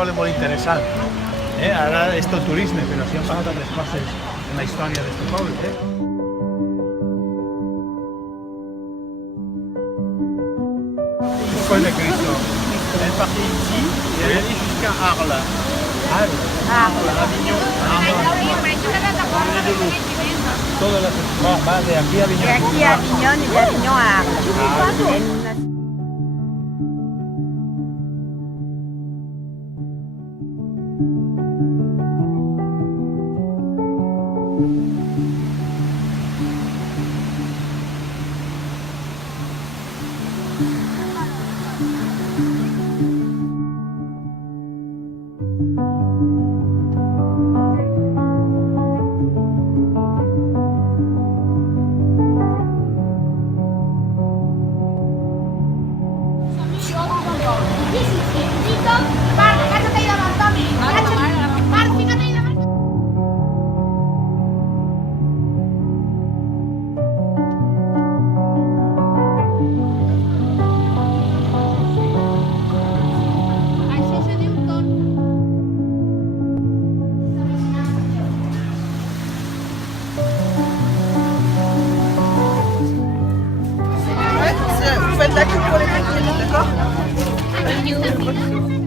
poble molt interessant. Ara és tot turisme, però sí han passat altres coses en la història d'aquest poble. Pourquoi le Cristo? Elle est partie ici et elle est allée jusqu'à Arles. Arles? Avignon. Todas las... Va de aquí a Aviñón. De aquí a Aviñón y de Aviñón a Arles. Vous faites la queue pour les papiers, d'accord? Thank you.